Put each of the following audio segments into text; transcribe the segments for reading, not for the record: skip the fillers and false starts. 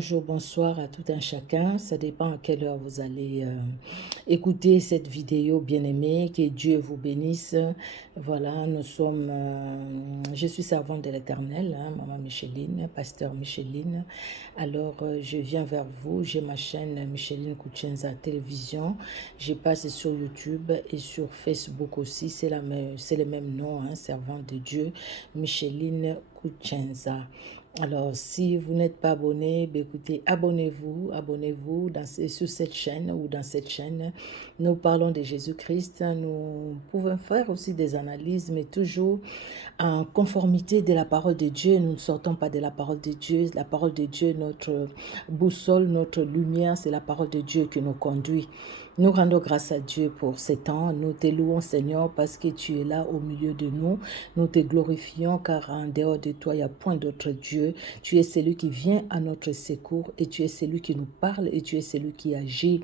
bonjour, bonsoir à tout un chacun. Ça dépend à quelle heure vous allez écouter cette vidéo bien-aimée. Que Dieu vous bénisse. Voilà, je suis servante de l'Éternel, hein, Maman Micheline, pasteur Micheline. Alors, je viens vers vous. J'ai ma chaîne Micheline Kuchenza Télévision. Je passe sur YouTube et sur Facebook aussi. C'est le même nom, hein, servante de Dieu, Micheline Kuchenza. Alors, si vous n'êtes pas abonné, écoutez, abonnez-vous sur cette chaîne ou dans cette chaîne. Nous parlons de Jésus-Christ. Nous pouvons faire aussi des analyses, mais toujours en conformité de la parole de Dieu. Nous ne sortons pas de la parole de Dieu. La parole de Dieu, notre boussole, notre lumière, c'est la parole de Dieu qui nous conduit. Nous rendons grâce à Dieu pour ces temps. Nous te louons, Seigneur, parce que tu es là au milieu de nous. Nous te glorifions, car en dehors de toi, il n'y a point d'autre Dieu. Tu es celui qui vient à notre secours et tu es celui qui nous parle et tu es celui qui agit.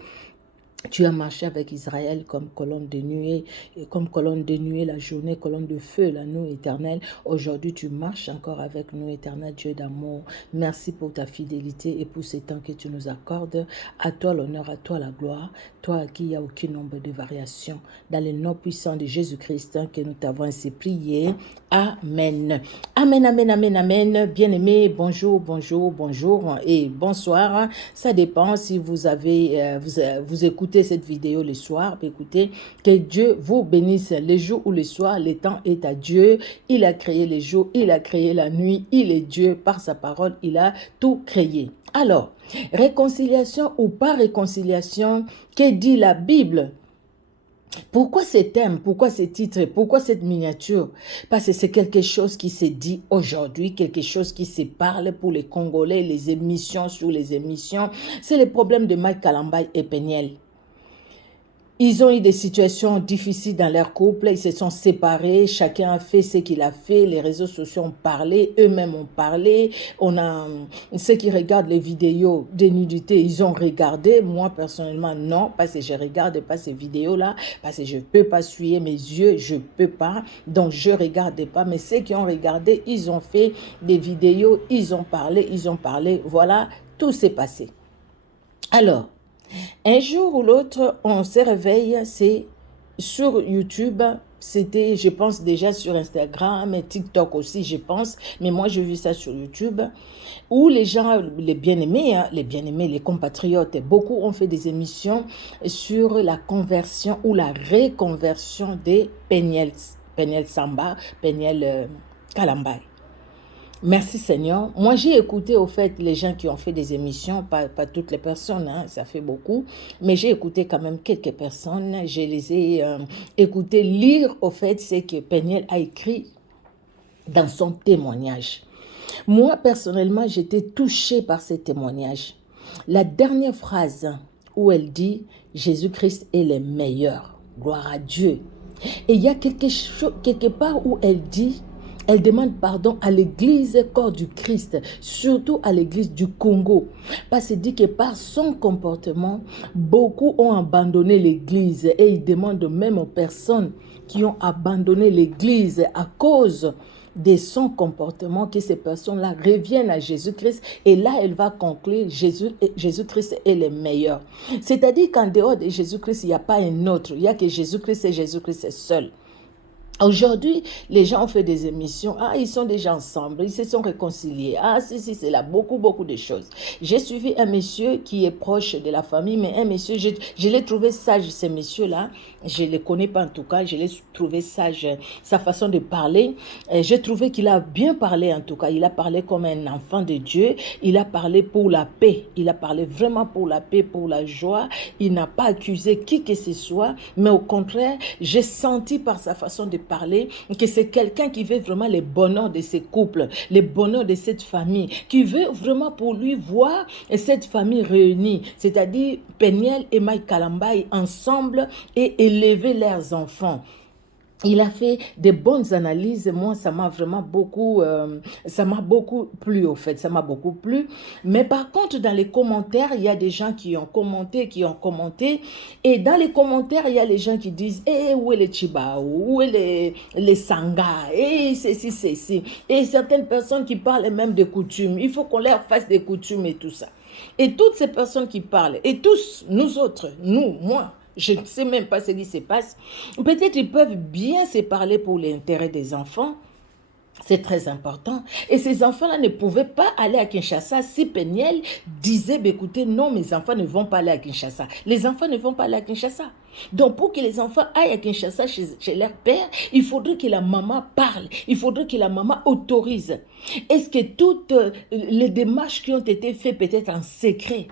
Tu as marché avec Israël comme colonne de nuée, la journée, colonne de feu, la nuit éternelle. Aujourd'hui, tu marches encore avec nous, éternel Dieu d'amour. Merci pour ta fidélité et pour ces temps que tu nous accordes. À toi l'honneur, à toi la gloire. Toi à qui il n'y a aucun nombre de variations. Dans le nom puissant de Jésus-Christ que nous t'avons ainsi prié. Amen. Amen, amen, amen, amen. Bien-aimés, bonjour, bonjour, bonjour et bonsoir. Ça dépend si vous avez, vous écoutez cette vidéo le soir. Écoutez, que Dieu vous bénisse les jours ou le soir. Le temps est à Dieu. Il a créé les jours, il a créé la nuit. Il est Dieu. Par sa parole, il a tout créé. Alors, réconciliation ou pas réconciliation, que dit la Bible? Pourquoi ce thème, pourquoi ce titre, pourquoi cette miniature? Parce que c'est quelque chose qui se dit aujourd'hui, quelque chose qui se parle pour les Congolais, les émissions sur les émissions. C'est le problème de Mike Kalambay et Peniel. Ils ont eu des situations difficiles dans leur couple, ils se sont séparés, chacun a fait ce qu'il a fait, les réseaux sociaux ont parlé, eux-mêmes ont parlé, on a ceux qui regardent les vidéos de nudité, ils ont regardé, moi personnellement non, parce que je ne regarde pas ces vidéos-là, parce que je ne peux pas suivre mes yeux, je ne peux pas, donc je ne regarde pas, mais ceux qui ont regardé, ils ont fait des vidéos, ils ont parlé, voilà, tout s'est passé. Alors, un jour ou l'autre, on se réveille, c'est sur YouTube, c'était, je pense, déjà sur Instagram et TikTok aussi, je pense, mais moi, je vis ça sur YouTube, où les gens, les bien-aimés, les compatriotes, beaucoup ont fait des émissions sur la conversion ou la réconversion des Peniel Samba, Peniel Kalambay. Merci Seigneur. Moi, j'ai écouté au fait les gens qui ont fait des émissions, pas toutes les personnes, hein, ça fait beaucoup, mais j'ai écouté quand même quelques personnes. Je les ai écoutés lire au fait ce que Peniel a écrit dans son témoignage. Moi, personnellement, j'étais touchée par ce témoignage. La dernière phrase où elle dit « Jésus-Christ est le meilleur, gloire à Dieu ». Et il y a quelque part où elle demande pardon à l'église corps du Christ, surtout à l'église du Congo. Parce qu'elle dit que par son comportement, beaucoup ont abandonné l'église et il demande même aux personnes qui ont abandonné l'église à cause de son comportement que ces personnes-là reviennent à Jésus-Christ et là, elle va conclure Jésus-Christ est le meilleur. C'est-à-dire qu'en dehors de Jésus-Christ, il n'y a pas un autre. Il n'y a que Jésus-Christ et Jésus-Christ est seul. Aujourd'hui, les gens ont fait des émissions. Ah, ils sont déjà ensemble. Ils se sont réconciliés. Ah, si, c'est là. Beaucoup de choses. J'ai suivi un monsieur qui est proche de la famille, mais un monsieur, je l'ai trouvé sage, ce monsieur-là. Je ne le connais pas en tout cas. Je l'ai trouvé sage, sa façon de parler. J'ai trouvé qu'il a bien parlé en tout cas. Il a parlé comme un enfant de Dieu. Il a parlé pour la paix. Il a parlé vraiment pour la paix, pour la joie. Il n'a pas accusé qui que ce soit, mais au contraire, j'ai senti par sa façon de parler que c'est quelqu'un qui veut vraiment le bonheur de ces couples, le bonheur de cette famille, qui veut vraiment pour lui voir cette famille réunie, c'est-à-dire Peniel et Mike Kalambay ensemble et élever leurs enfants. Il a fait des bonnes analyses. Moi, ça m'a vraiment beaucoup plu au fait. Ça m'a beaucoup plu. Mais par contre, dans les commentaires, il y a des gens qui ont commenté. Et dans les commentaires, il y a les gens qui disent, où est les Chiba? Où est les Sanga? C'est. Et certaines personnes qui parlent même des coutumes. Il faut qu'on leur fasse des coutumes et tout ça. Et toutes ces personnes qui parlent, et tous, nous autres, nous, moi, je ne sais même pas ce qui se passe. Peut-être ils peuvent bien se parler pour l'intérêt des enfants. C'est très important. Et ces enfants-là ne pouvaient pas aller à Kinshasa si Peniel disait, bah, écoutez, non, mes enfants ne vont pas aller à Kinshasa. Les enfants ne vont pas aller à Kinshasa. Donc, pour que les enfants aillent à Kinshasa chez leur père, il faudrait que la maman parle. Il faudrait que la maman autorise. Est-ce que toutes les démarches qui ont été faites peut-être en secret,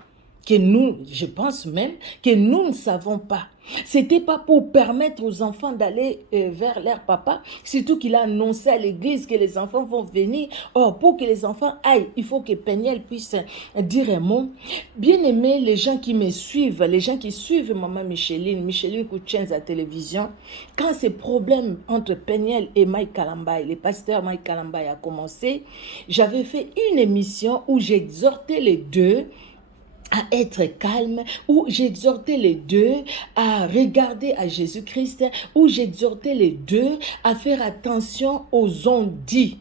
que nous, je pense même, que nous ne savons pas. C'était pas pour permettre aux enfants d'aller vers leur papa, surtout qu'il a annoncé à l'église que les enfants vont venir. Or, pour que les enfants aillent, il faut que Peniel puisse dire un mot. Bien aimé, les gens qui me suivent, les gens qui suivent maman Micheline Kouchens à la télévision, quand ces problèmes entre Peniel et Mike Kalambay, le pasteur Mike Kalambay a commencé, j'avais fait une émission où j'exhortais les deux à être calme, où j'exhortais les deux à regarder à Jésus-Christ, où j'exhortais les deux à faire attention aux on-dit,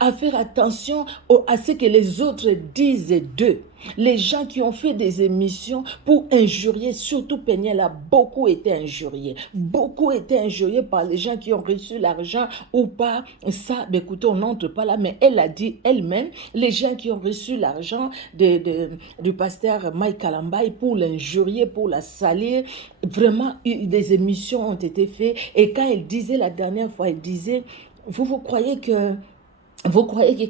à faire attention à ce que les autres disent d'eux. Les gens qui ont fait des émissions pour injurier, surtout Peniel a beaucoup été injurié. Beaucoup été injurié par les gens qui ont reçu l'argent ou pas. Ça, écoutez, on n'entre pas là, mais elle a dit elle-même, les gens qui ont reçu l'argent du pasteur Mike Kalambay pour l'injurier, pour la salir, vraiment, des émissions ont été faites. Et quand elle disait la dernière fois, elle disait, vous croyez que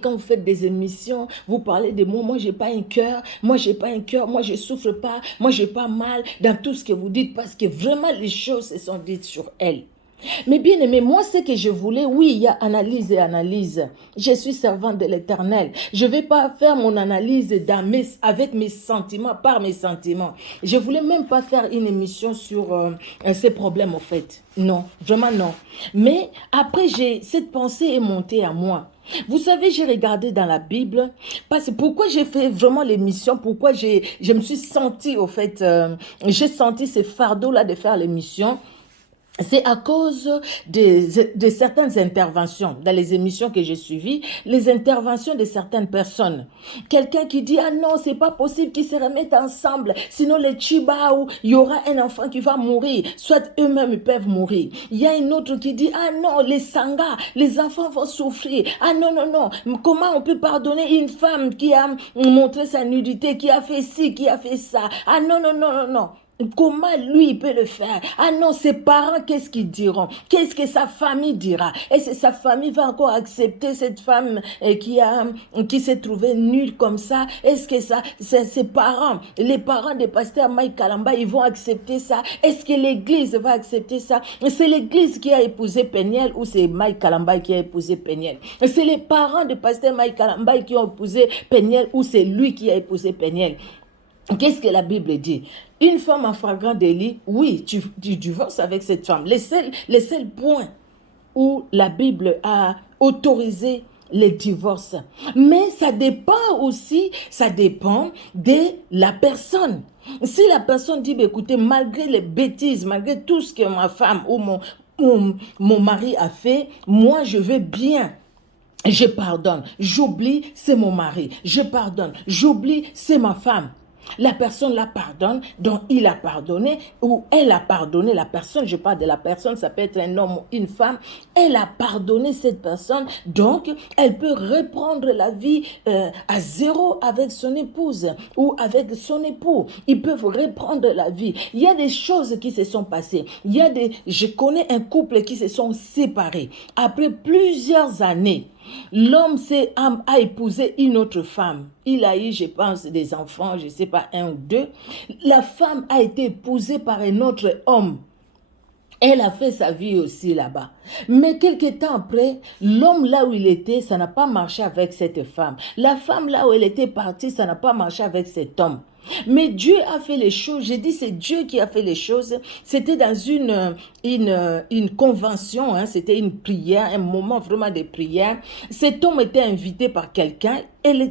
quand vous faites des émissions, vous parlez de moi j'ai pas un cœur, moi je souffre pas, moi j'ai pas mal dans tout ce que vous dites parce que vraiment les choses se sont dites sur elle. Mais bien aimé, moi ce que je voulais, oui, il y a analyse et analyse. Je suis servante de l'Éternel. Je ne vais pas faire mon analyse avec mes sentiments, par mes sentiments. Je ne voulais même pas faire une émission sur ces problèmes au fait. Non, vraiment non. Mais après, cette pensée est montée à moi. Vous savez, j'ai regardé dans la Bible, parce que pourquoi j'ai fait vraiment l'émission, pourquoi je me suis sentie, au fait, j'ai senti ce fardeau-là de faire l'émission. C'est à cause de certaines interventions dans les émissions que j'ai suivies, les interventions de certaines personnes. Quelqu'un qui dit, ah non, c'est pas possible qu'ils se remettent ensemble, sinon les Chibaou, il y aura un enfant qui va mourir, soit eux-mêmes peuvent mourir. Il y a une autre qui dit, ah non, les Sangas, les enfants vont souffrir. Ah non, non, non, comment on peut pardonner une femme qui a montré sa nudité, qui a fait ci, qui a fait ça. Ah non, non, non, non, non. Comment lui il peut le faire? Ah non, ses parents, qu'est-ce qu'ils diront? Qu'est-ce que sa famille dira? Est-ce que sa famille va encore accepter cette femme qui s'est trouvée nulle comme ça? Est-ce que ses parents, les parents des pasteurs Mike Kalambay, ils vont accepter ça? Est-ce que l'église va accepter ça? C'est l'église qui a épousé Peniel ou c'est Mike Kalambay qui a épousé Peniel? C'est les parents du pasteur Mike Kalambay qui ont épousé Peniel ou c'est lui qui a épousé Peniel? Qu'est-ce que la Bible dit? Une femme en flagrant délit, oui, tu divorces avec cette femme. Les seuls points où la Bible a autorisé les divorces. Mais ça dépend de la personne. Si la personne dit, bah, écoutez, malgré les bêtises, malgré tout ce que ma femme ou mon mari a fait, moi je veux bien. Je pardonne, j'oublie, c'est mon mari. Je pardonne, j'oublie, c'est ma femme. La personne la pardonne, donc il a pardonné ou elle a pardonné la personne. Je parle de la personne, ça peut être un homme ou une femme. Elle a pardonné cette personne, donc elle peut reprendre la vie à zéro avec son épouse ou avec son époux. Ils peuvent reprendre la vie. Il y a des choses qui se sont passées. Je connais un couple qui se sont séparés après plusieurs années. L'homme a épousé une autre femme. Il a eu, je pense, des enfants, je ne sais pas, un ou deux. La femme a été épousée par un autre homme. Elle a fait sa vie aussi là-bas. Mais quelques temps après, l'homme là où il était, ça n'a pas marché avec cette femme. La femme là où elle était partie, ça n'a pas marché avec cet homme. Mais Dieu a fait les choses. J'ai dit c'est Dieu qui a fait les choses. C'était dans une convention, hein, c'était une prière, un moment vraiment de prière. Cet homme était invité par quelqu'un.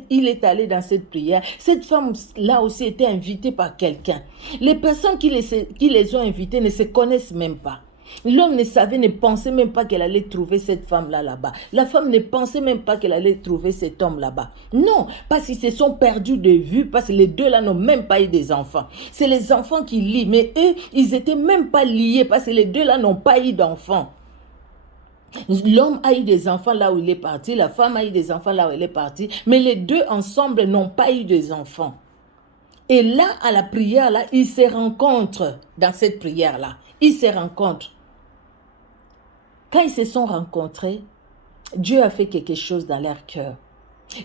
Il est allé dans cette prière. Cette femme-là aussi était invitée par quelqu'un. Les personnes qui les ont invités ne se connaissent même pas. L'homme ne savait, ne pensait même pas qu'elle allait trouver cette femme-là là-bas. La femme ne pensait même pas qu'elle allait trouver cet homme là-bas. Non, parce qu'ils se sont perdus de vue, parce que les deux là n'ont même pas eu des enfants. C'est les enfants qui lient, mais eux, ils n'étaient même pas liés, parce que les deux là n'ont pas eu d'enfants. L'homme a eu des enfants là où il est parti, la femme a eu des enfants là où elle est partie, mais les deux ensemble n'ont pas eu des enfants. Et là, à la prière, là, ils se rencontrent dans cette prière-là. Ils se rencontrent. Quand ils se sont rencontrés, Dieu a fait quelque chose dans leur cœur.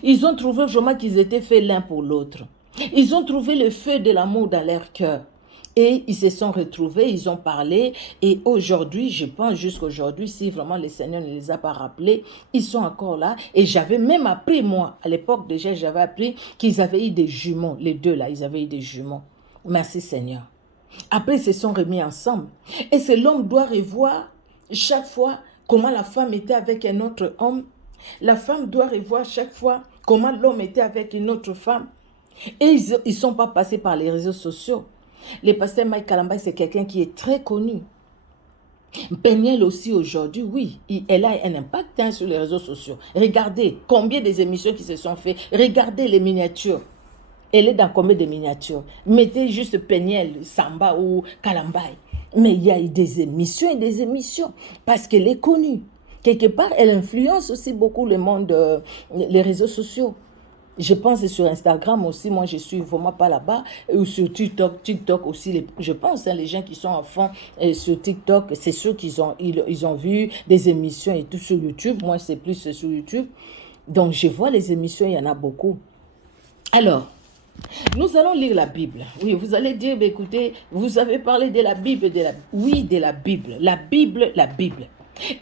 Ils ont trouvé vraiment qu'ils étaient faits l'un pour l'autre. Ils ont trouvé le feu de l'amour dans leur cœur. Et ils se sont retrouvés, ils ont parlé. Et aujourd'hui, je pense jusqu'aujourd'hui, si vraiment le Seigneur ne les a pas rappelés, ils sont encore là. Et j'avais même appris, moi, à l'époque déjà, j'avais appris qu'ils avaient eu des jumeaux. Les deux là, ils avaient eu des jumeaux. Merci Seigneur. Après, ils se sont remis ensemble. Et c'est l'homme doit revoir chaque fois comment la femme était avec un autre homme. La femme doit revoir chaque fois comment l'homme était avec une autre femme. Et ils ne sont pas passés par les réseaux sociaux. Le pasteur Mike Kalambay, c'est quelqu'un qui est très connu. Peniel aussi aujourd'hui, oui, elle a un impact sur les réseaux sociaux. Regardez combien des émissions qui se sont faites. Regardez les miniatures. Elle est dans combien de miniatures? Mettez juste Peniel, Samba ou Kalambay. Mais il y a eu des émissions et des émissions parce qu'elle est connue. Quelque part, elle influence aussi beaucoup le monde, les réseaux sociaux. Je pense sur Instagram aussi, moi je suis vraiment pas là-bas, ou sur TikTok aussi, je pense, les gens qui sont en fond sur TikTok, c'est ceux qu'ils ont vu des émissions et tout sur YouTube, moi c'est plus sur YouTube, donc je vois les émissions, il y en a beaucoup. Alors, nous allons lire la Bible. Oui, vous allez dire, bah, écoutez, vous avez parlé de la Bible, oui, de la Bible, la Bible, la Bible.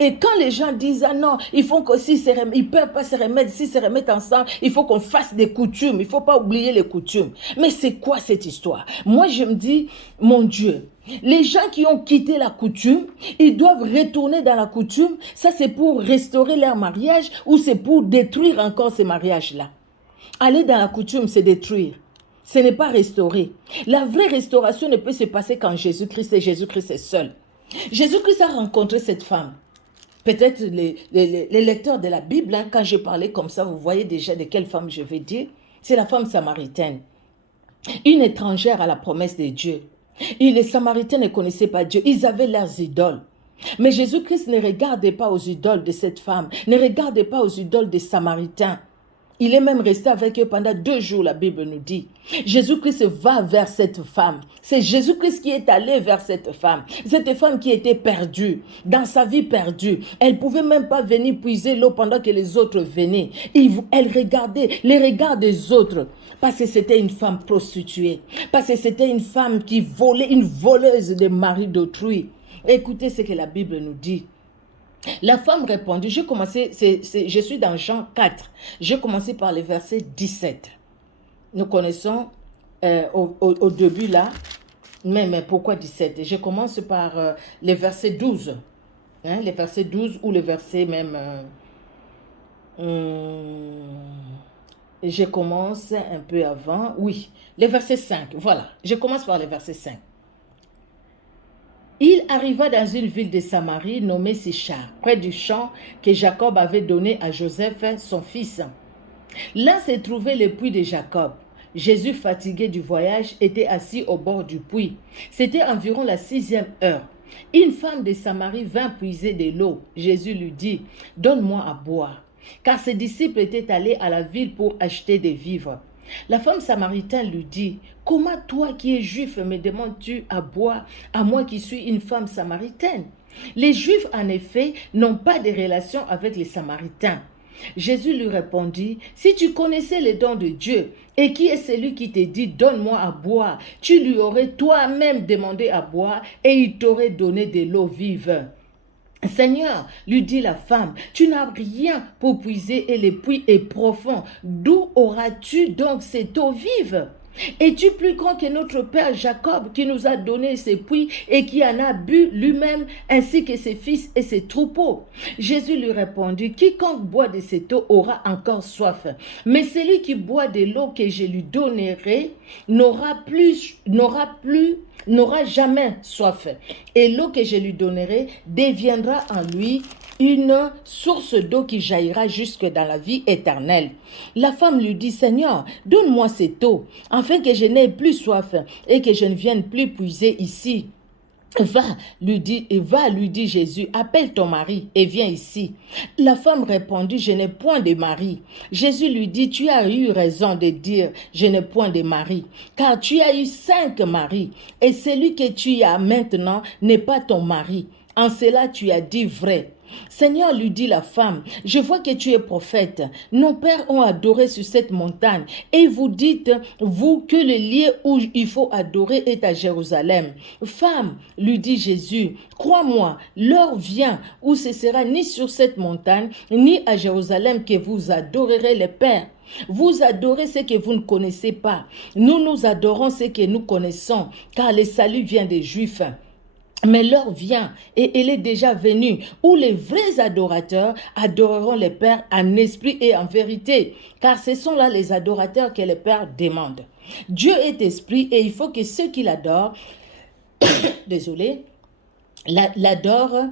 Et quand les gens disent, ah non, il faut qu'aussi ils ne peuvent pas se remettre, s'ils se remettent ensemble, il faut qu'on fasse des coutumes, il ne faut pas oublier les coutumes. Mais c'est quoi cette histoire? Moi, je me dis, mon Dieu, les gens qui ont quitté la coutume, ils doivent retourner dans la coutume. Ça, c'est pour restaurer leur mariage ou c'est pour détruire encore ces mariages-là? Aller dans la coutume, c'est détruire. Ce n'est pas restaurer. La vraie restauration ne peut se passer qu'en Jésus-Christ et Jésus-Christ est seul. Jésus-Christ a rencontré cette femme. Peut-être les lecteurs de la Bible, hein, quand je parlais comme ça, vous voyez déjà de quelle femme je vais dire. C'est la femme samaritaine. Une étrangère à la promesse de Dieu. Et les Samaritains ne connaissaient pas Dieu. Ils avaient leurs idoles. Mais Jésus-Christ ne regardait pas aux idoles de cette femme. Ne regardait pas aux idoles des Samaritains. Il est même resté avec eux pendant 2 jours, la Bible nous dit. Jésus-Christ va vers cette femme. C'est Jésus-Christ qui est allé vers cette femme qui était perdue, dans sa vie perdue. Elle ne pouvait même pas venir puiser l'eau pendant que les autres venaient. Elle regardait les regards des autres, parce que c'était une femme prostituée, parce que c'était une femme qui volait, une voleuse des maris d'autrui. Écoutez ce que la Bible nous dit. La femme répondit, je suis dans Jean 4, j'ai commencé par le verset 17. Nous connaissons au début là, mais pourquoi 17? Je commence par le verset 12, hein, le verset 12 ou le verset même, je commence un peu avant, oui, le verset 5, voilà, je commence par le verset 5. Il arriva dans une ville de Samarie nommée Sichar, près du champ que Jacob avait donné à Joseph, son fils. Là se trouvait le puits de Jacob. Jésus, fatigué du voyage, était assis au bord du puits. C'était environ la 6e heure. Une femme de Samarie vint puiser de l'eau. Jésus lui dit, « Donne-moi à boire. » Car ses disciples étaient allés à la ville pour acheter des vivres. La femme samaritaine lui dit, « Comment toi qui es juif me demandes-tu à boire, à moi qui suis une femme samaritaine ?» Les Juifs, en effet, n'ont pas de relation avec les Samaritains. Jésus lui répondit, « Si tu connaissais les dons de Dieu, et qui est celui qui te dit, donne-moi à boire, tu lui aurais toi-même demandé à boire, et il t'aurait donné de l'eau vive. » Seigneur, lui dit la femme, tu n'as rien pour puiser et le puits est profond. D'où auras-tu donc cette eau vive? Es-tu plus grand que notre père Jacob qui nous a donné ces puits et qui en a bu lui-même ainsi que ses fils et ses troupeaux? Jésus lui répondit, quiconque boit de cette eau aura encore soif. Mais celui qui boit de l'eau que je lui donnerai n'aura plus n'aura jamais soif. Et l'eau que je lui donnerai deviendra en lui une source d'eau qui jaillira jusque dans la vie éternelle. La femme lui dit, Seigneur, donne-moi cette eau, afin que je n'ai plus soif et que je ne vienne plus puiser ici. Va, lui dit Jésus, appelle ton mari et viens ici. La femme répondit, je n'ai point de mari. Jésus lui dit, tu as eu raison de dire, je n'ai point de mari, car tu as eu 5 maris, et celui que tu as maintenant n'est pas ton mari. En cela tu as dit vrai. Seigneur, lui dit la femme, je vois que tu es prophète. Nos pères ont adoré sur cette montagne et vous dites, vous, que le lieu où il faut adorer est à Jérusalem. Femme, lui dit Jésus, crois-moi, l'heure vient où ce sera ni sur cette montagne, ni à Jérusalem que vous adorerez les pères. Vous adorez ce que vous ne connaissez pas. Nous adorons ce que nous connaissons, car le salut vient des Juifs. Mais l'heure vient, et elle est déjà venue, où les vrais adorateurs adoreront le Père en esprit et en vérité, car ce sont là les adorateurs que le Père demande. Dieu est esprit et il faut que ceux qui l'adorent, l'adorent,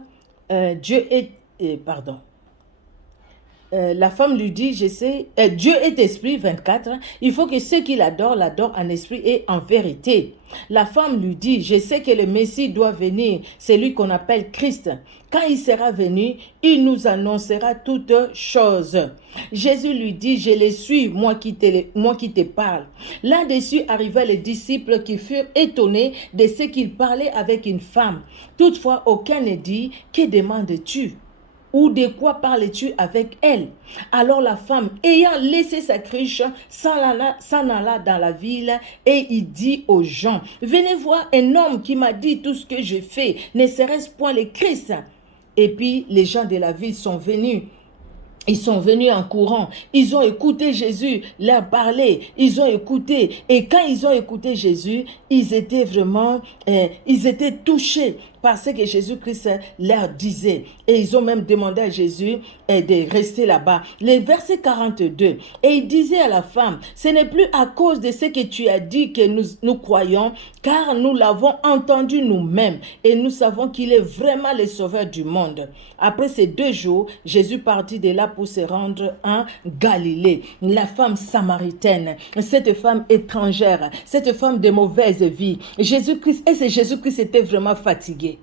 la femme lui dit, je sais, Dieu est esprit, 24, il faut que ceux qui l'adorent en esprit et en vérité. La femme lui dit, je sais que le Messie doit venir, c'est lui qu'on appelle Christ. Quand il sera venu, il nous annoncera toutes choses. Jésus lui dit, je le suis, moi qui te parle. Là-dessus arrivaient les disciples qui furent étonnés de ce qu'il parlait avec une femme. Toutefois, aucun ne dit, que demandes-tu? Ou de quoi parles-tu avec elle? Alors la femme, ayant laissé sa cruche, s'en alla dans la ville et il dit aux gens, venez voir un homme qui m'a dit tout ce que je fais, ne serait-ce point le Christ? Et puis les gens de la ville sont venus. Ils sont venus en courant, ils ont écouté Jésus leur parler, ils ont écouté. Et quand ils ont écouté Jésus, ils étaient touchés par ce que Jésus-Christ leur disait. Et ils ont même demandé à Jésus de rester là-bas. Le verset 42, et il disait à la femme, ce n'est plus à cause de ce que tu as dit que nous croyons, car nous l'avons entendu nous-mêmes et nous savons qu'il est vraiment le sauveur du monde. Après ces 2 jours, Jésus partit de là pour se rendre en Galilée. La femme samaritaine, cette femme étrangère, cette femme de mauvaise vie, Jésus-Christ était vraiment fatigué.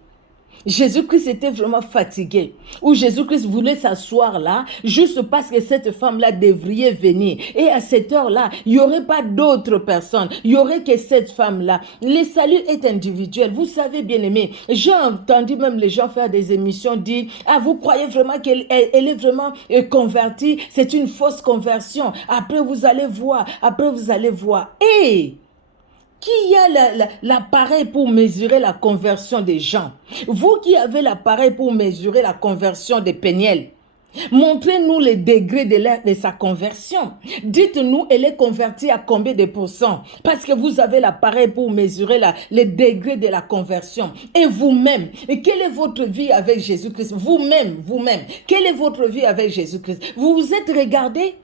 Jésus-Christ était vraiment fatigué, où Jésus-Christ voulait s'asseoir là, juste parce que cette femme-là devrait venir. Et à cette heure-là, il n'y aurait pas d'autres personnes, il n'y aurait que cette femme-là. Le salut est individuel, vous savez bien aimé. J'ai entendu même les gens faire des émissions dire, ah vous croyez vraiment qu'elle est vraiment convertie? C'est une fausse conversion. Après vous allez voir. Et qui a l'appareil pour mesurer la conversion des gens? Vous qui avez l'appareil pour mesurer la conversion des Péniel, montrez-nous les degrés de sa conversion. Dites-nous, elle est convertie à combien de pourcents? Parce que vous avez l'appareil pour mesurer les degrés de la conversion. Et vous-même, quelle est votre vie avec Jésus-Christ? Vous-même, quelle est votre vie avec Jésus-Christ? Vous vous êtes regardé?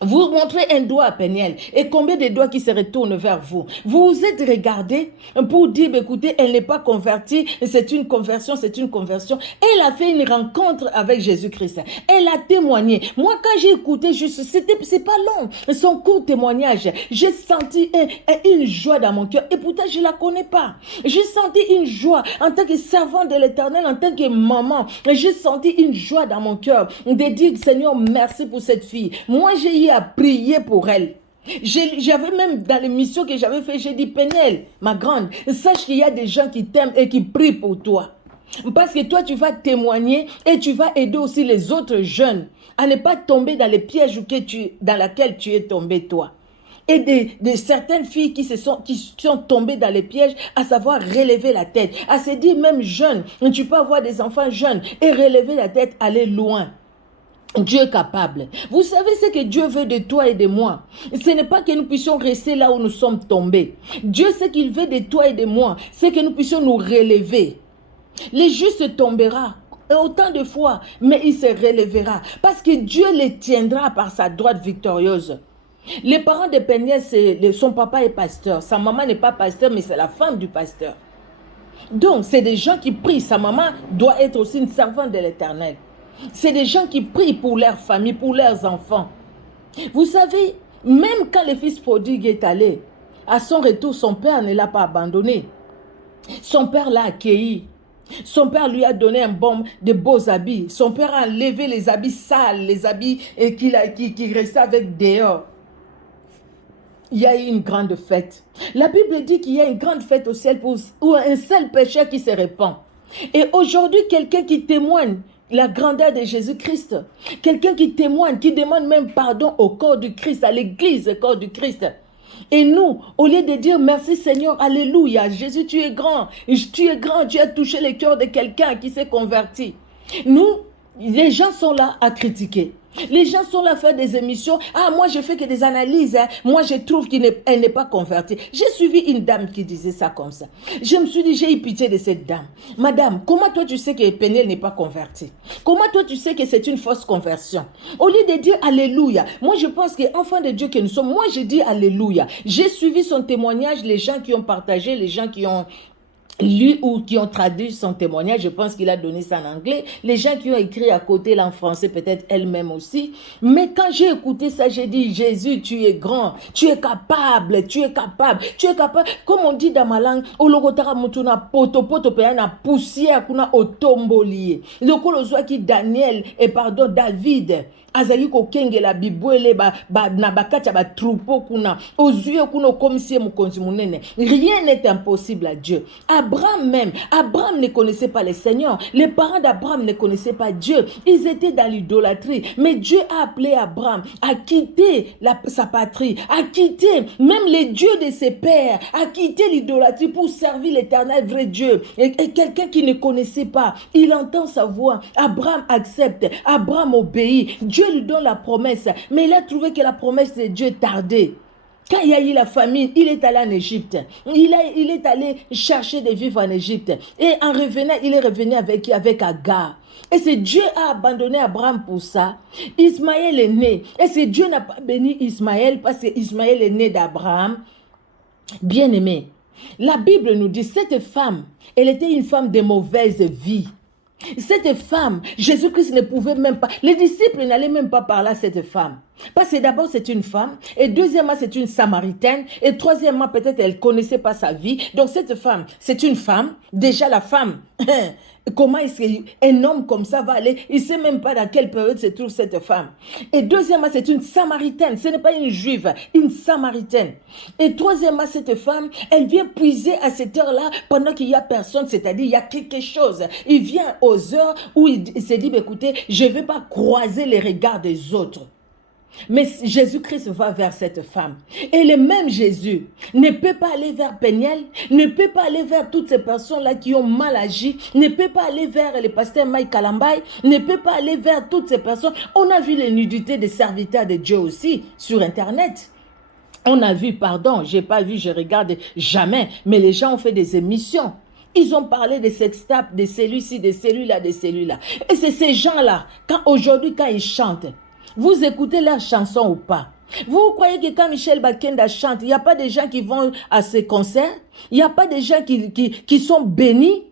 Vous montrez un doigt à Péniel et combien de doigts qui se retournent vers vous? Vous vous êtes regardé pour dire, écoutez, elle n'est pas convertie, c'est une conversion. Elle a fait une rencontre avec Jésus-Christ. Elle a témoigné. Moi, quand j'ai écouté juste, c'est pas long, son court témoignage, j'ai senti une joie dans mon cœur et pourtant je la connais pas. J'ai senti une joie en tant que servante de l'Éternel, en tant que maman. J'ai senti une joie dans mon cœur de dire, Seigneur, merci pour cette fille. Moi, j'ai eu à prier pour elle. J'avais même dans l'émission que j'avais fait, j'ai dit, Péniel, ma grande, sache qu'il y a des gens qui t'aiment et qui prient pour toi. Parce que toi, tu vas témoigner et tu vas aider aussi les autres jeunes à ne pas tomber dans les pièges dans lesquels tu es tombé toi. Et de certaines filles qui sont tombées dans les pièges, à savoir relever la tête, à se dire même jeune, tu peux avoir des enfants jeunes et relever la tête, aller loin. Dieu est capable. Vous savez ce que Dieu veut de toi et de moi. Ce n'est pas que nous puissions rester là où nous sommes tombés. Dieu, ce qu'il veut de toi et de moi, c'est que nous puissions nous relever. Les justes tombera autant de fois, mais il se relèvera. Parce que Dieu les tiendra par sa droite victorieuse. Les parents de Peniel, son papa est pasteur. Sa maman n'est pas pasteur, mais c'est la femme du pasteur. Donc, c'est des gens qui prient. Sa maman doit être aussi une servante de l'Éternel. C'est des gens qui prient pour leur famille, pour leurs enfants. Vous savez, même quand le fils prodigue est allé, à son retour, son père ne l'a pas abandonné. Son père l'a accueilli. Son père lui a donné de beaux habits. Son père a enlevé les habits sales, les habits qui restaient avec dehors. Il y a eu une grande fête. La Bible dit qu'il y a une grande fête au ciel pour un seul pécheur qui se répand. Et aujourd'hui, quelqu'un qui témoigne la grandeur de Jésus-Christ, quelqu'un qui témoigne, qui demande même pardon au corps du Christ, à l'église, au corps du Christ. Et nous, au lieu de dire merci Seigneur, alléluia, Jésus tu es grand, tu as touché le cœur de quelqu'un qui s'est converti. Nous, les gens sont là à critiquer. Les gens sont là à faire des émissions. Ah, moi, je fais que des analyses. Hein. Moi, je trouve qu'elle n'est pas convertie. J'ai suivi une dame qui disait ça comme ça. Je me suis dit, j'ai eu pitié de cette dame. Madame, comment toi, tu sais que Peniel n'est pas converti? Comment toi, tu sais que c'est une fausse conversion? Au lieu de dire Alléluia, moi, je pense qu'enfants de Dieu que nous sommes, moi, je dis Alléluia. J'ai suivi son témoignage, les gens qui ont partagé, les gens qui ont lu ou qui ont traduit son témoignage, je pense qu'il a donné ça en anglais. Les gens qui ont écrit à côté là en français, peut-être elle-même aussi. Mais quand j'ai écouté ça, j'ai dit, Jésus, tu es grand, tu es capable, tu es capable, tu es capable. Comme on dit dans ma langue, ologotara mutuna poto peyana poussière kuna otombolié. Le kolozwa qui Daniel et pardon David. Azali ko kenge la bibwele na bakati ba troupeau kuna ozuye kuna comme si mukonzi munene. Rien n'est impossible à Dieu. Abraham ne connaissait pas le Seigneur. Les parents d'Abraham ne connaissaient pas Dieu. Ils étaient dans l'idolâtrie. Mais Dieu a appelé Abraham à quitter sa patrie, à quitter même les dieux de ses pères, à quitter l'idolâtrie pour servir l'Éternel vrai Dieu. Et quelqu'un qui ne connaissait pas, il entend sa voix. Abraham accepte, Abraham obéit. Dieu lui donne la promesse, mais il a trouvé que la promesse de Dieu tardait. Quand il y a eu la famine, il est allé en Égypte. Il est allé chercher des vivres en Égypte. Et en revenant, il est revenu avec Agar. Et c'est Dieu a abandonné Abraham pour ça. Ismaël est né. Et c'est Dieu n'a pas béni Ismaël parce que Ismaël est né d'Abraham. Bien aimé, la Bible nous dit, cette femme, elle était une femme de mauvaise vie. Cette femme, Jésus-Christ ne pouvait même pas, les disciples n'allaient même pas parler à cette femme. Parce que d'abord c'est une femme, et deuxièmement c'est une Samaritaine, et troisièmement peut-être elle ne connaissait pas sa vie. Donc cette femme, c'est une femme, déjà la femme, comment est-ce qu'un homme comme ça va aller, il ne sait même pas dans quelle période se trouve cette femme. Et deuxièmement c'est une Samaritaine, ce n'est pas une juive, une Samaritaine. Et troisièmement cette femme, elle vient puiser à cette heure-là pendant qu'il n'y a personne, c'est-à-dire il y a quelque chose. Il vient aux heures où il se dit, écoutez, je ne vais pas croiser les regards des autres. Mais Jésus-Christ va vers cette femme. Et le même Jésus ne peut pas aller vers Peniel, ne peut pas aller vers toutes ces personnes-là qui ont mal agi, ne peut pas aller vers le pasteur Mike Kalambay, ne peut pas aller vers toutes ces personnes. On a vu les nudités des serviteurs de Dieu aussi sur Internet. On a vu, pardon, je n'ai pas vu, je regarde jamais, mais les gens ont fait des émissions. Ils ont parlé de sextape, de celui-ci, de celui-là, de celui-là. Et c'est ces gens-là, aujourd'hui, quand ils chantent, vous écoutez leurs chansons ou pas? Vous croyez que quand Michel Bakenda chante, il n'y a pas de gens qui vont à ses concerts? Il n'y a pas de gens qui sont bénis?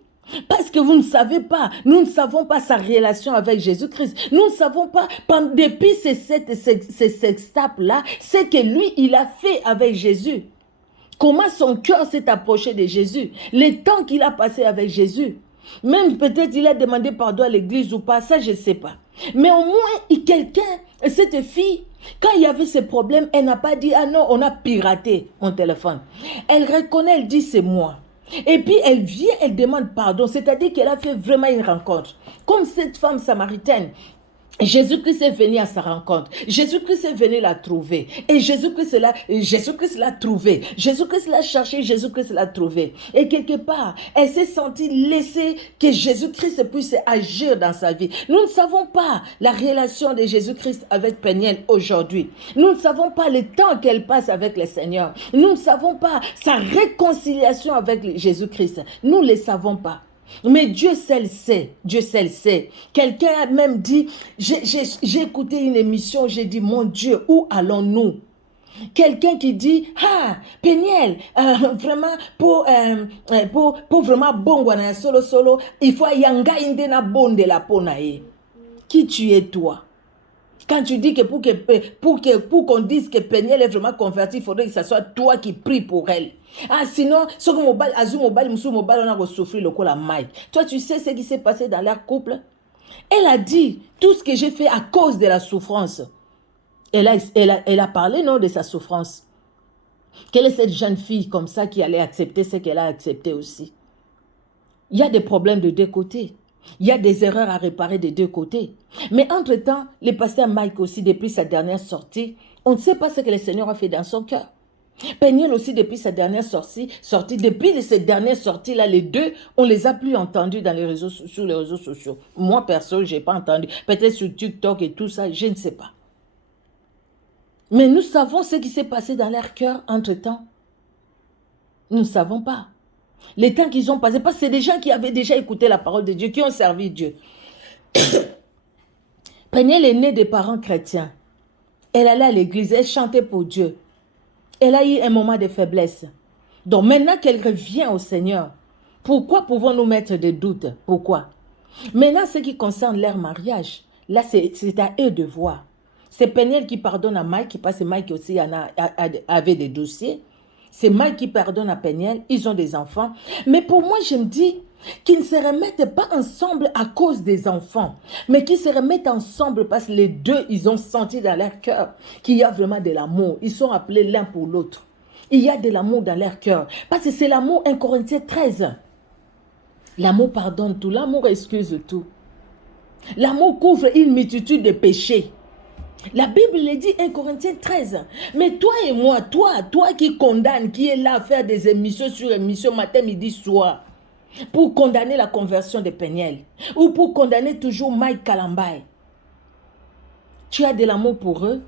Parce que vous ne savez pas, nous ne savons pas sa relation avec Jésus-Christ. Nous ne savons pas, depuis ces sextapes-là, ce que lui, il a fait avec Jésus. Comment son cœur s'est approché de Jésus. Les temps qu'il a passé avec Jésus. Même peut-être il a demandé pardon à l'église ou pas, ça je ne sais pas. Mais au moins, quelqu'un, cette fille, quand il y avait ce problème, elle n'a pas dit, ah non, on a piraté mon téléphone. Elle reconnaît, elle dit, c'est moi. Et puis elle vient, elle demande pardon, c'est-à-dire qu'elle a fait vraiment une rencontre. Comme cette femme samaritaine. Jésus-Christ est venu à sa rencontre. Jésus-Christ est venu la trouver. Et Jésus-Christ l'a trouvé. Jésus-Christ l'a cherché, Jésus-Christ l'a trouvé. Et quelque part, elle s'est sentie laissée que Jésus-Christ puisse agir dans sa vie. Nous ne savons pas la relation de Jésus-Christ avec Peniel aujourd'hui. Nous ne savons pas le temps qu'elle passe avec le Seigneur. Nous ne savons pas sa réconciliation avec Jésus-Christ. Nous ne le savons pas. Mais Dieu seul sait, Dieu seul sait. Quelqu'un a même dit, j'ai écouté une émission, j'ai dit, mon Dieu, où allons-nous? Quelqu'un qui dit, ah, Peniel, vraiment, pour vraiment bon, solo, il faut yanga indena bon de la ponae. Qui tu es toi? Quand tu dis que pour qu'on dise que Peniel est vraiment converti, il faudrait que ce soit toi qui prie pour elle. Ah, sinon, ce que on a souffert le coup la maille. Toi, tu sais ce qui s'est passé dans leur couple? Elle a dit tout ce que j'ai fait à cause de la souffrance. Elle a parlé, non, de sa souffrance. Quelle est cette jeune fille comme ça qui allait accepter ce qu'elle a accepté aussi? Il y a des problèmes de deux côtés. Il y a des erreurs à réparer des deux côtés. Mais entre-temps, le pasteur Mike aussi, depuis sa dernière sortie, on ne sait pas ce que le Seigneur a fait dans son cœur. Peniel aussi, depuis sa dernière sortie, depuis ces dernières sorties-là, les deux, on ne les a plus entendus sur les réseaux sociaux. Moi, perso, je n'ai pas entendu. Peut-être sur TikTok et tout ça, je ne sais pas. Mais nous savons ce qui s'est passé dans leur cœur entre-temps. Nous ne savons pas. Les temps qu'ils ont passé, parce que c'est des gens qui avaient déjà écouté la parole de Dieu, qui ont servi Dieu. Peniel est née des parents chrétiens. Elle allait à l'église, elle chantait pour Dieu. Elle a eu un moment de faiblesse. Donc maintenant qu'elle revient au Seigneur, pourquoi pouvons-nous mettre des doutes? Pourquoi? Maintenant, ce qui concerne leur mariage, là c'est à eux de voir. C'est Peniel qui pardonne à Mike, parce que Mike aussi avait des dossiers. C'est Mike qui pardonne à Peniel, ils ont des enfants. Mais pour moi, je me dis qu'ils ne se remettent pas ensemble à cause des enfants, mais qu'ils se remettent ensemble parce que les deux, ils ont senti dans leur cœur qu'il y a vraiment de l'amour. Ils sont appelés l'un pour l'autre. Il y a de l'amour dans leur cœur. Parce que c'est l'amour 1 Corinthiens 13. L'amour pardonne tout, l'amour excuse tout. L'amour couvre une multitude de péchés. La Bible le dit 1 Corinthiens 13. Mais toi et moi, toi qui condamne, qui est là à faire des émissions sur émissions matin, midi, soir, pour condamner la conversion de Peniel, ou pour condamner toujours Mike Kalambay, tu as de l'amour pour eux.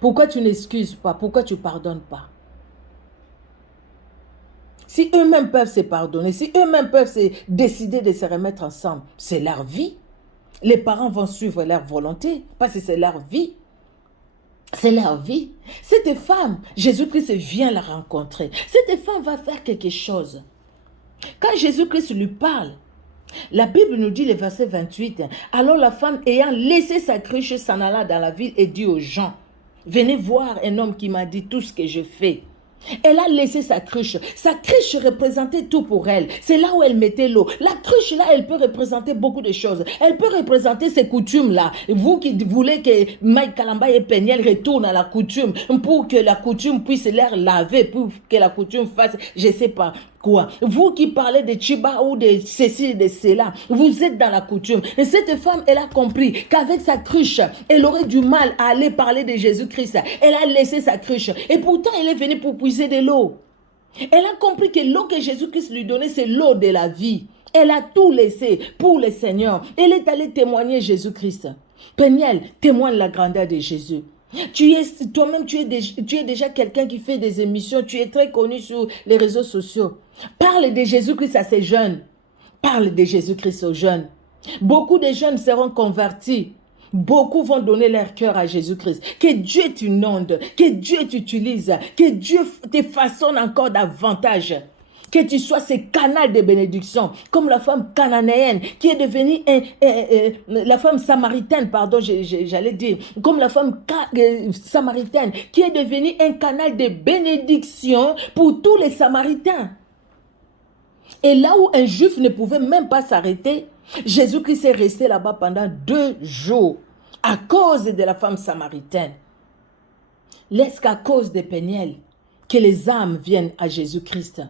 Pourquoi tu n'excuses pas? Pourquoi tu ne pardonnes pas? Si eux-mêmes peuvent se pardonner, si eux-mêmes peuvent décider de se remettre ensemble, c'est leur vie. Les parents vont suivre leur volonté parce que c'est leur vie. C'est leur vie. Cette femme, Jésus-Christ vient la rencontrer. Cette femme va faire quelque chose. Quand Jésus-Christ lui parle, la Bible nous dit le verset 28, alors la femme ayant laissé sa cruche s'en alla dans la ville et dit aux gens, venez voir un homme qui m'a dit tout ce que je fais. Elle a laissé sa cruche. Sa cruche représentait tout pour elle. C'est là où elle mettait l'eau. La cruche là, elle peut représenter beaucoup de choses. Elle peut représenter ces coutumes là. Vous qui voulez que Mike Kalambay et Peniel retournent à la coutume pour que la coutume puisse l'air laver, pour que la coutume fasse, je ne sais pas quoi. Vous qui parlez de Chiba ou de ceci, de cela, vous êtes dans la coutume. Et cette femme, elle a compris qu'avec sa cruche, elle aurait du mal à aller parler de Jésus-Christ. Elle a laissé sa cruche. Et pourtant, elle est venue pour puiser de l'eau. Elle a compris que l'eau que Jésus-Christ lui donnait, c'est l'eau de la vie. Elle a tout laissé pour le Seigneur. Elle est allée témoigner Jésus-Christ. Peniel témoigne la grandeur de Jésus. Toi-même, tu es déjà quelqu'un qui fait des émissions. Tu es très connu sur les réseaux sociaux. Parle de Jésus-Christ à ces jeunes. Parle de Jésus-Christ aux jeunes. Beaucoup de jeunes seront convertis. Beaucoup vont donner leur cœur à Jésus-Christ. Que Dieu t'inonde, que Dieu t'utilise, que Dieu te façonne encore davantage. Que tu sois ce canal de bénédiction, comme la femme cananéenne qui est devenue la femme samaritaine, pardon, j'allais dire, comme la femme samaritaine qui est devenue un canal de bénédiction pour tous les Samaritains. Et là où un juif ne pouvait même pas s'arrêter, Jésus-Christ est resté là-bas pendant 2 jours à cause de la femme samaritaine. Laisse qu'à cause de Peniel, que les âmes viennent à Jésus-Christ.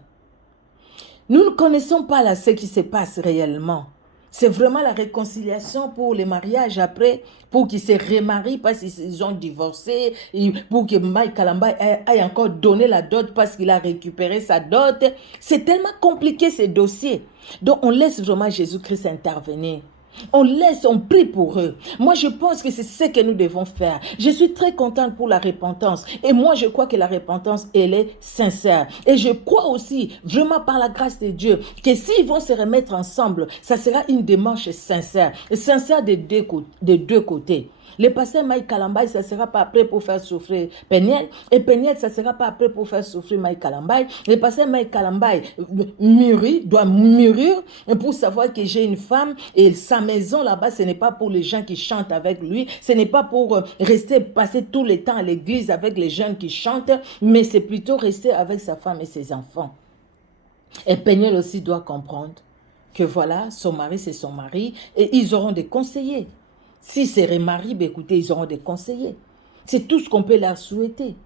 Nous ne connaissons pas là ce qui se passe réellement. C'est vraiment la réconciliation pour les mariages après, pour qu'ils se remarient parce qu'ils ont divorcé, et pour que Mike Kalambay ait encore donné la dot parce qu'il a récupéré sa dot. C'est tellement compliqué ces dossiers. Donc on laisse vraiment Jésus-Christ intervenir. On prie pour eux. Moi, je pense que c'est ce que nous devons faire. Je suis très contente pour la repentance. Et moi, je crois que la repentance, elle est sincère. Et je crois aussi, vraiment par la grâce de Dieu, que s'ils vont se remettre ensemble, ça sera une démarche sincère. Sincère des deux côtés. Le pasteur Mike Kalambay, ça ne sera pas après pour faire souffrir Peniel. Et Peniel, ça ne sera pas après pour faire souffrir Mike Kalambay. Le pasteur Mike Kalambay doit mûrir pour savoir que j'ai une femme et sa maison là-bas, ce n'est pas pour les gens qui chantent avec lui. Ce n'est pas pour passer tout le temps à l'église avec les jeunes qui chantent, mais c'est plutôt rester avec sa femme et ses enfants. Et Peniel aussi doit comprendre que voilà, son mari, c'est son mari et ils auront des conseillers. Si c'est remarié, ben écoutez, ils auront des conseillers. C'est tout ce qu'on peut leur souhaiter.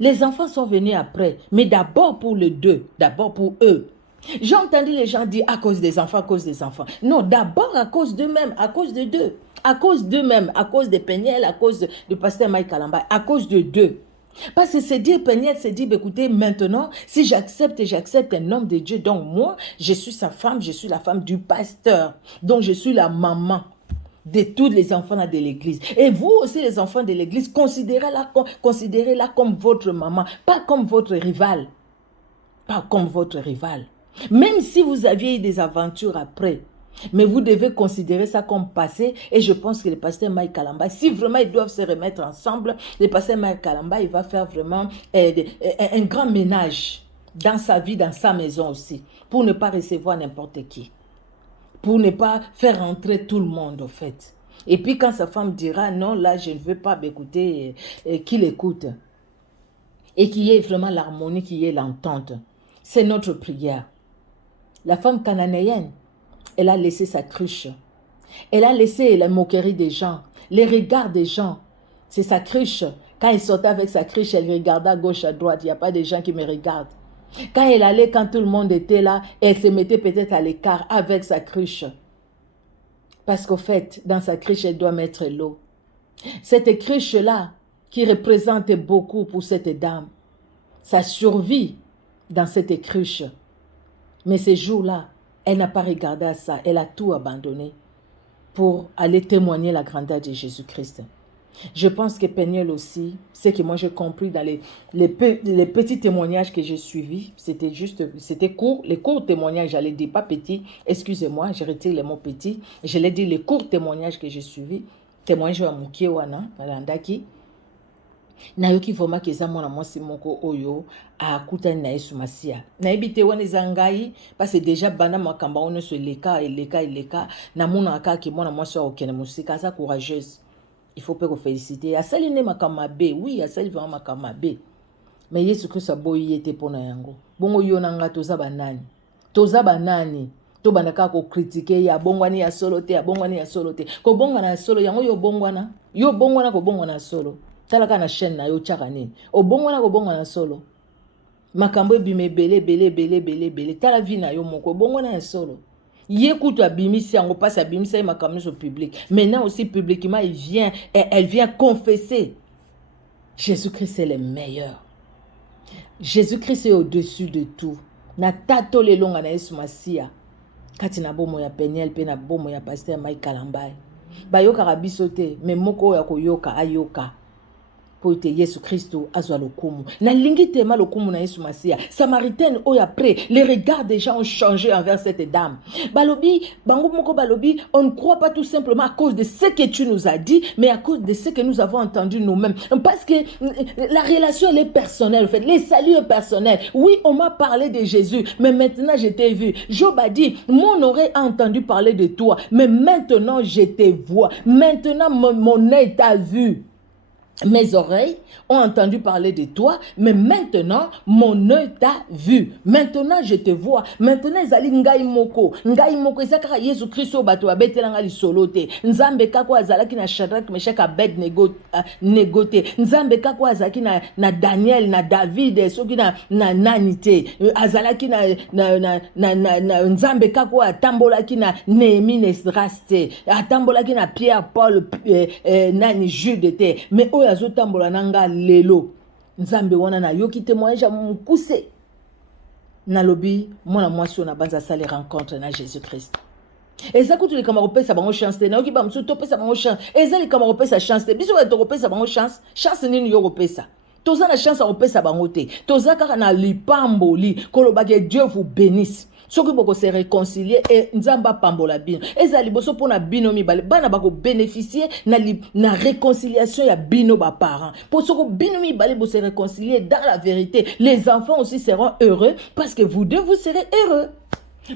Les enfants sont venus après, mais d'abord pour les deux, d'abord pour eux. J'ai entendu les gens dire à cause des enfants, à cause des enfants. Non, d'abord à cause d'eux-mêmes, à cause de deux. À cause d'eux-mêmes, à cause de Peniel, à cause du pasteur Mike Kalambay, à cause de deux. Parce que c'est dire, Peniel, c'est dire, écoutez, maintenant, si j'accepte un homme de Dieu, donc moi, je suis sa femme, je suis la femme du pasteur. Donc je suis la maman de tous les enfants de l'église. Et vous aussi, les enfants de l'église, considérez-la comme votre maman, pas comme votre rival. Pas comme votre rival. Même si vous aviez eu des aventures après, mais vous devez considérer ça comme passé. Et je pense que le pasteur Mike Kalambay, si vraiment ils doivent se remettre ensemble, le pasteur Mike Kalambay, il va faire vraiment un grand ménage dans sa vie, dans sa maison aussi, pour ne pas recevoir n'importe qui. Pour ne pas faire entrer tout le monde, au fait. Et puis quand sa femme dira, non, là, je ne veux pas m'écouter, qu'il écoute. Et qu'il y ait vraiment l'harmonie, qu'il y ait l'entente. C'est notre prière. La femme cananéenne, elle a laissé sa cruche. Elle a laissé la moquerie des gens, les regards des gens. C'est sa cruche. Quand elle sortait avec sa cruche, elle regardait à gauche, à droite. Il n'y a pas de gens qui me regardent. Quand elle allait, quand tout le monde était là, elle se mettait peut-être à l'écart avec sa cruche. Parce qu'au fait, dans sa cruche, elle doit mettre l'eau. Cette cruche-là, qui représente beaucoup pour cette dame, sa survie dans cette cruche. Mais ces jours-là, elle n'a pas regardé à ça. Elle a tout abandonné pour aller témoigner la grandeur de Jésus-Christ. Je pense que Peniel aussi, ce que moi j'ai compris dans les petits témoignages que j'ai suivis, c'était court, les courts témoignages, j'allais dire pas petit, excusez-moi, je retire les mots petit, je l'ai dit les courts témoignages que j'ai suivis, témoignage à Mukiewana, à Landaki, nayoki voma keza mwana mwasi moko oyo akuta na Yesu Masia. Naibite wana zangai parce que déjà bana makamba ono se eleka na mona akaki mwana mwasi okene musika sa courageuse. Il faut pas le féliciter. Asali ne makama be, oui, asali vraiment makama be. Mais Yesu Christ a boyi était pour na yango. Bongo yo nanga toza banani. Toza banani. To banaka ko critiquer ya bongwani ya solo te, ya bongwani ya solo te. Ko bongwana ya solo yango yo bongwana. Yo bongwana ko bongwana solo. Talaka na chaîne na yo chaka nini. O bongwana ko bongwana solo. Makambo bime bele. Tala vi na yo moko bongwana ya solo. Yécoute abimisi yango passe abimisi ya makambo au public. Maintenant aussi publiquement elle vient confesser. Jésus-Christ est le meilleur. Jésus-Christ est au-dessus de tout. Na tato le longa na Yesu Masia. Kati na bomo ya Peniel pe na bomo ya pasteur Mike Kalambay. Ba yoka rabiso te, mais moko ya koyoka ayoka. Pour te Yesu Christo azwa lokumu. Na lingi tema lokumu na Yesu Masia. Samaritaine oyo après, les regards des gens ont changé envers cette dame. Balobi, bango moko balobi, on ne croit pas tout simplement à cause de ce que tu nous as dit, mais à cause de ce que nous avons entendu nous-mêmes. Parce que la relation elle est personnelle, en fait. Les saluts est personnel. Oui, on m'a parlé de Jésus, mais maintenant je t'ai vu. Job a dit, mon oreille a entendu parler de toi, mais maintenant je te vois. Maintenant mon œil t'a vu. Mes oreilles ont entendu parler de toi, mais maintenant, mon œil t'a vu. Maintenant, je te vois. Maintenant, ezali ngai moko. Ngai moko, ezaka Yesu Christo bato abetelanga li solote. Nzambe kako azalaki na Shadrach, Meshach, Abednego negote. Nzambe kako azalaki na Daniel, na David, soki na nanite. Azalaki na Nzambe kako atambolaki na Néhémie Nesdraste. Atambolaki na Pierre, Paul, nani Jude te. Mais azotambola nanga lelo nzambe wana na yoki témoignage mukuse nalobi mwana mwasi na banza sale rencontre na Jésus-Christ. Eza kutu le kamarope sa bango chance te na yoki ba msu tope sa bango chance eza le kamarope sa chance te biso to rope sa bango chance nini yo rope sa toza na chance a rope sa bango te toza kaka na lipamboli koloba que Dieu vous bénisse. soki boko se réconcilier et nzamba pambola bino ezali boso pona bino mibale bana bako bénéficier na réconciliation ya bino ba parents pour soko bino mibale bo se réconcilier dans la vérité les enfants aussi seront heureux parce que vous deux vous serez heureux.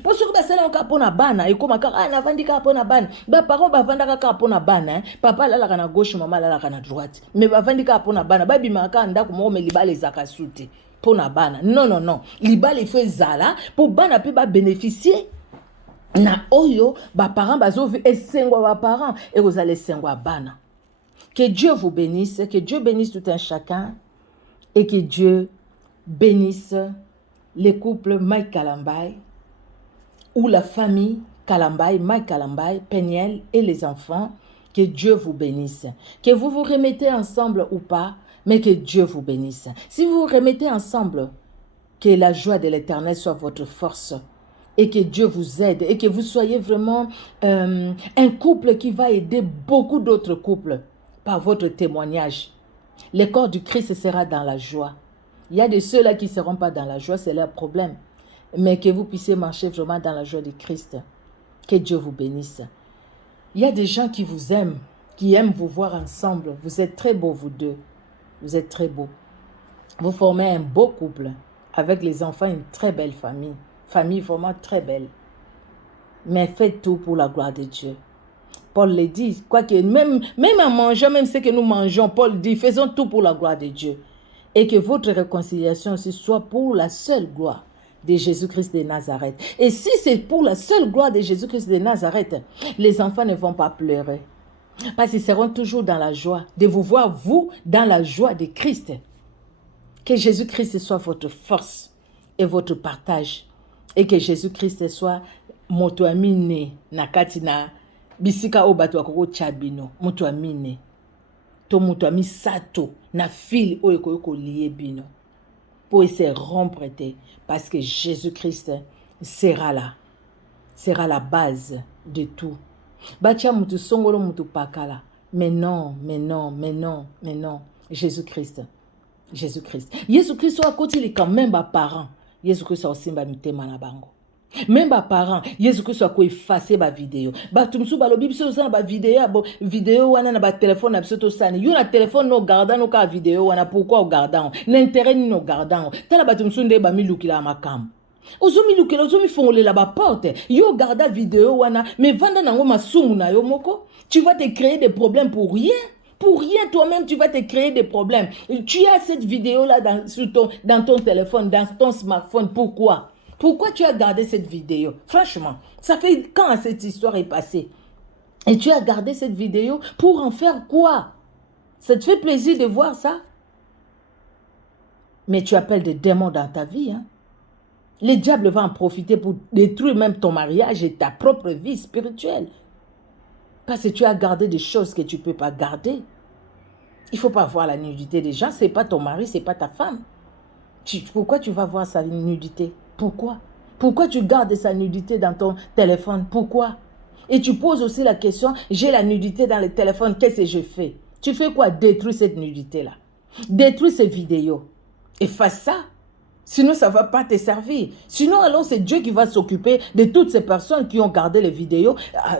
Pour ceux qui sont là pour na bana et comme ah na vandi ka pour na bana ba parents ba vanda ka pour na bana papa là la na gauche maman là la na droite mais ba vandi ka pour na bana ba bima ka ndako mo me libale zaka suti pour na bana non libale fait zala pour bana pe ba bénéficier na oyo ba parents bazo vu esengo ba parents et vous allez sengo bana. Que Dieu vous bénisse, que Dieu bénisse tout un chacun et que Dieu bénisse les couples Mike Kalambay ou la famille Kalambay, Mike Kalambay, Peniel et les enfants, que Dieu vous bénisse. Que vous vous remettez ensemble ou pas, mais que Dieu vous bénisse. Si vous vous remettez ensemble, que la joie de l'Éternel soit votre force et que Dieu vous aide et que vous soyez vraiment un couple qui va aider beaucoup d'autres couples par votre témoignage. Le corps du Christ sera dans la joie. Il y a de ceux-là qui ne seront pas dans la joie, c'est leur problème. Mais que vous puissiez marcher vraiment dans la joie de Christ. Que Dieu vous bénisse. Il y a des gens qui vous aiment, qui aiment vous voir ensemble. Vous êtes très beaux, vous deux. Vous êtes très beaux. Vous formez un beau couple. Avec les enfants, une très belle famille. Famille vraiment très belle. Mais faites tout pour la gloire de Dieu. Paul le dit. Quoique même en mangeant, même ce que nous mangeons, Paul dit, faisons tout pour la gloire de Dieu. Et que votre réconciliation aussi soit pour la seule gloire de Jésus-Christ de Nazareth. Et si c'est pour la seule gloire de Jésus-Christ de Nazareth, les enfants ne vont pas pleurer. Parce qu'ils seront toujours dans la joie de vous voir, vous, dans la joie de Christ. Que Jésus-Christ soit votre force et votre partage. Et que Jésus-Christ soit moto amine nakati na bisika obato akoko chabino. Moto amine. To moto ami sato na fil oyeko lié bino. Pour essayer de rompre parce que Jésus-Christ sera là. Sera la base de tout. Batia mutu songolo mutu pakala. Mais non. Jésus-Christ. Jésus-Christ soit côté les quand même parents. Jésus-Christ soit aussi mitema na bango. Même ba parents, Jésus-Christ soit effacer ba vidéo. Ba tumsu ba lobi biso za ba vidéo wana na ba téléphone na biso to sani. Yo na téléphone no garda no ka vidéo wana pourquoi au gardant? L'intérêt ni no gardant. Tala ba tumsu nde ba milukila makam. Ozomi lukela ozomi fongolela ba porte. Yo garda vidéo wana mais vanda nango masumu na yo moko. Tu vas te créer des problèmes pour rien. Pour rien, toi-même, tu vas te créer des problèmes. Tu as cette vidéo-là dans ton téléphone, dans ton smartphone. Pourquoi? Pourquoi tu as gardé cette vidéo? Franchement, ça fait quand cette histoire est passée? Et tu as gardé cette vidéo pour en faire quoi? Ça te fait plaisir de voir ça? Mais tu appelles des démons dans ta vie. Hein? Les diables vont en profiter pour détruire même ton mariage et ta propre vie spirituelle. Parce que tu as gardé des choses que tu ne peux pas garder. Il ne faut pas voir la nudité des gens. Ce n'est pas ton mari, ce n'est pas ta femme. Pourquoi tu vas voir sa nudité? Pourquoi? Pourquoi tu gardes sa nudité dans ton téléphone? Pourquoi? Et tu poses aussi la question, j'ai la nudité dans le téléphone, qu'est-ce que je fais? Tu fais quoi? Détruire cette nudité-là. Détruire ces vidéos. Et fais ça. Sinon, ça ne va pas te servir. Sinon, alors, c'est Dieu qui va s'occuper de toutes ces personnes qui ont gardé les vidéos.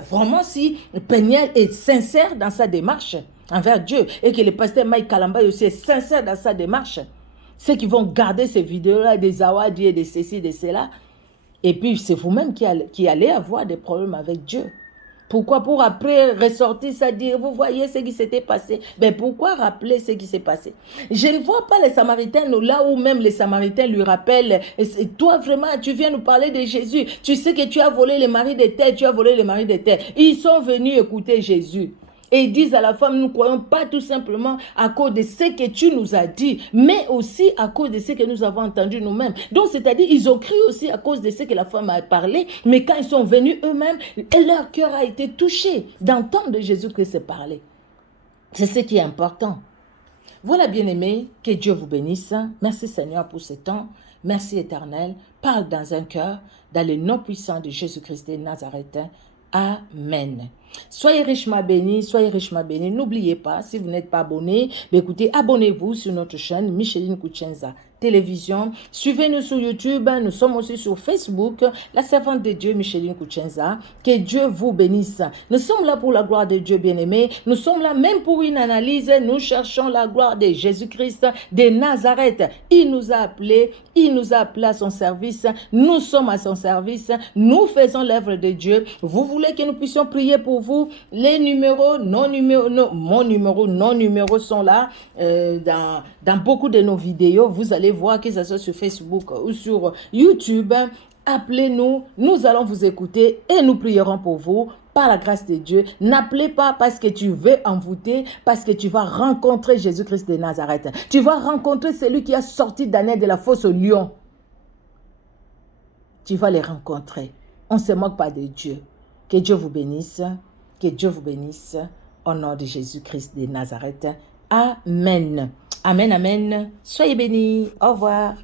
Vraiment, si Peniel est sincère dans sa démarche envers Dieu et que le pasteur Mike Kalambay aussi est sincère dans sa démarche, ceux qui vont garder ces vidéos-là, des awadi et de ceci, de cela, et puis c'est vous-même qui allez avoir des problèmes avec Dieu. Pourquoi? Pour après ressortir ça, dire, vous voyez ce qui s'était passé. Mais pourquoi rappeler ce qui s'est passé? Je ne vois pas les Samaritains, là où même les Samaritains lui rappellent, toi vraiment, tu viens nous parler de Jésus. Tu sais que tu as volé les maris de terre, tu as volé les maris de terre. Ils sont venus écouter Jésus. Et ils disent à la femme, nous ne croyons pas tout simplement à cause de ce que tu nous as dit, mais aussi à cause de ce que nous avons entendu nous-mêmes. Donc, c'est-à-dire, ils ont cru aussi à cause de ce que la femme a parlé, mais quand ils sont venus eux-mêmes, leur cœur a été touché d'entendre Jésus-Christ parler. C'est ce qui est important. Voilà, bien-aimés, que Dieu vous bénisse. Merci Seigneur pour ce temps. Merci Éternel. Parle dans un cœur, dans le nom puissant de Jésus-Christ de Nazareth. Amen. Soyez richement bénis, soyez richement bénis. N'oubliez pas, si vous n'êtes pas abonné, écoutez, abonnez-vous sur notre chaîne Micheline Kuchenza télévision. Suivez-nous sur YouTube. Nous sommes aussi sur Facebook. La servante de Dieu, Micheline Kuchenza. Que Dieu vous bénisse. Nous sommes là pour la gloire de Dieu bien-aimé. Nous sommes là même pour une analyse. Nous cherchons la gloire de Jésus-Christ de Nazareth. Il nous a appelés. Il nous a appelés à son service. Nous sommes à son service. Nous faisons l'œuvre de Dieu. Vous voulez que nous puissions prier pour vous? Les numéros, mon numéro, non numéros sont là dans beaucoup de nos vidéos. Vous allez voir que ce soit sur Facebook ou sur YouTube. Appelez-nous, nous allons vous écouter et nous prierons pour vous. Par la grâce de Dieu, n'appelez pas parce que tu veux envoûter, parce que tu vas rencontrer Jésus-Christ de Nazareth. Tu vas rencontrer celui qui a sorti Daniel de la fosse au lion. Tu vas les rencontrer. On ne se moque pas de Dieu. Que Dieu vous bénisse. Que Dieu vous bénisse. Au nom de Jésus-Christ de Nazareth. Amen. Amen, amen. Soyez bénis. Au revoir.